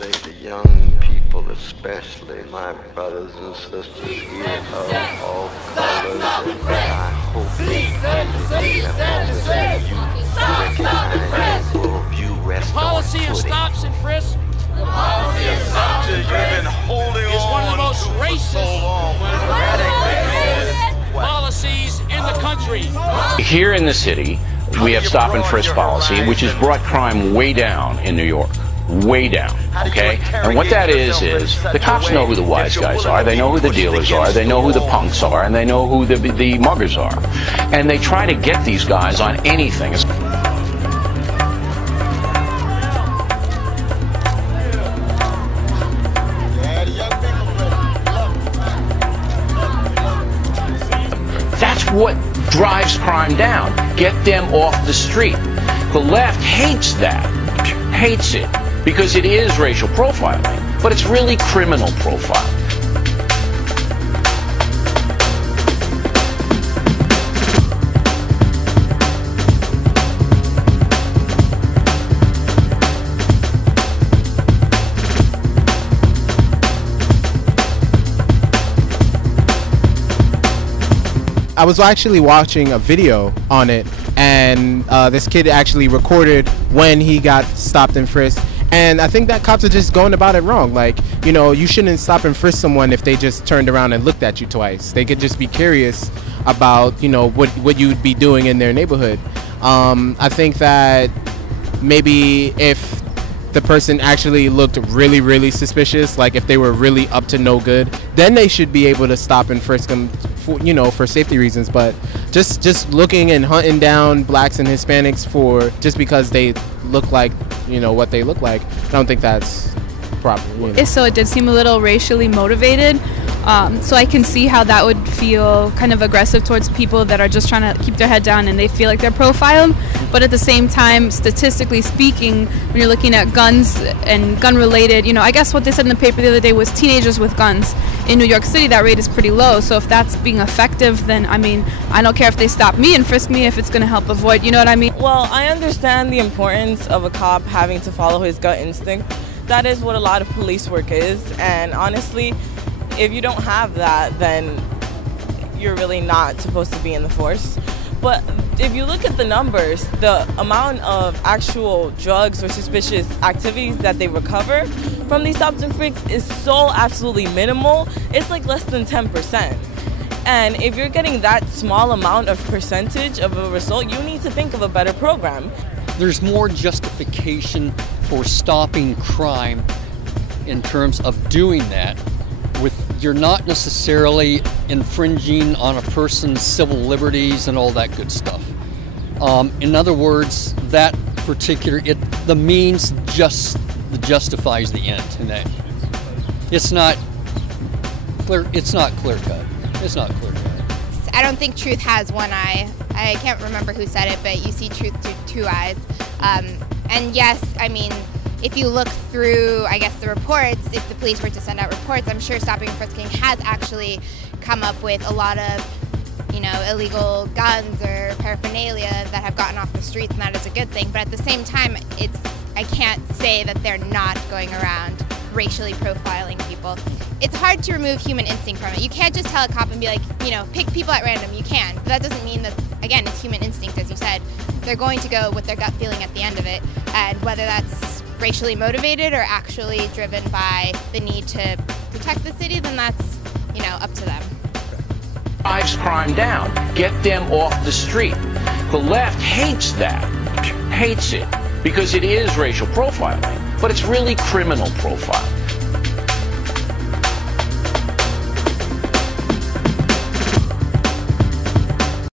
say the young people, especially my brothers and sisters here of all colors, and I hope that you recognize your worldview rest Policy of stops and frisks You've been holding is one of the most so racist policies in the country. Here in the city, we have stop and frisk policy, which has brought crime way down in New York. Way down, okay? And what that is the cops know who the wise guys are, they know who the dealers are, they know who the punks are, and they know who the muggers are. And they try to get these guys on anything. That's what drives crime down. Get them off the street. The left hates that, hates it, because it is racial profiling, but it's really criminal profiling. I was actually watching a video on it, and this kid actually recorded when he got stopped and frisked. And I think that cops are just going about it wrong. Like, you know, you shouldn't stop and frisk someone if they just turned around and looked at you twice. They could just be curious about, you know, what you'd be doing in their neighborhood. I think that maybe if the person actually looked really, really suspicious, like if they were really up to no good, then they should be able to stop and frisk them, for, you know, for safety reasons. But just looking and hunting down blacks and Hispanics for just because they look like, you know, what they look like, I don't think that's proper. You know? So it did seem a little racially motivated. So I can see how that would feel kind of aggressive towards people that are just trying to keep their head down and they feel like they're profiled. But at the same time, statistically speaking, when you're looking at guns and gun-related, you know, I guess what they said in the paper the other day was teenagers with guns. In New York City, that rate is pretty low. So if that's being effective, then, I mean, I don't care if they stop me and frisk me if it's going to help avoid, you know what I mean? Well, I understand the importance of a cop having to follow his gut instinct. That is what a lot of police work is. And honestly, if you don't have that, then you're really not supposed to be in the force. But if you look at the numbers, the amount of actual drugs or suspicious activities that they recover from these stops and frisks is so absolutely minimal. It's like less than 10%. And if you're getting that small amount of percentage of a result, you need to think of a better program. There's more justification for stopping crime in terms of doing that. You're not necessarily infringing on a person's civil liberties and all that good stuff. In other words, that particular, the means just justifies the end. And that it's not clear. It's not clear cut. It's not clear cut. I don't think truth has one eye. I can't remember who said it, but you see truth through two eyes. And yes, I mean, if you look through, I guess, the reports, if the police were to send out reports, I'm sure stopping and frisking has actually come up with a lot of, you know, illegal guns or paraphernalia that have gotten off the streets, and that is a good thing. But at the same time, I can't say that they're not going around racially profiling people. It's hard to remove human instinct from it. You can't just tell a cop and be like, you know, pick people at random. You can, but that doesn't mean that, again, it's human instinct, as you said. They're going to go with their gut feeling at the end of it, and whether that's racially motivated or actually driven by the need to protect the city, then that's, you know, up to them. Drives crime down. Get them off the street. The left hates that, hates it, because it is racial profiling, but it's really criminal profiling.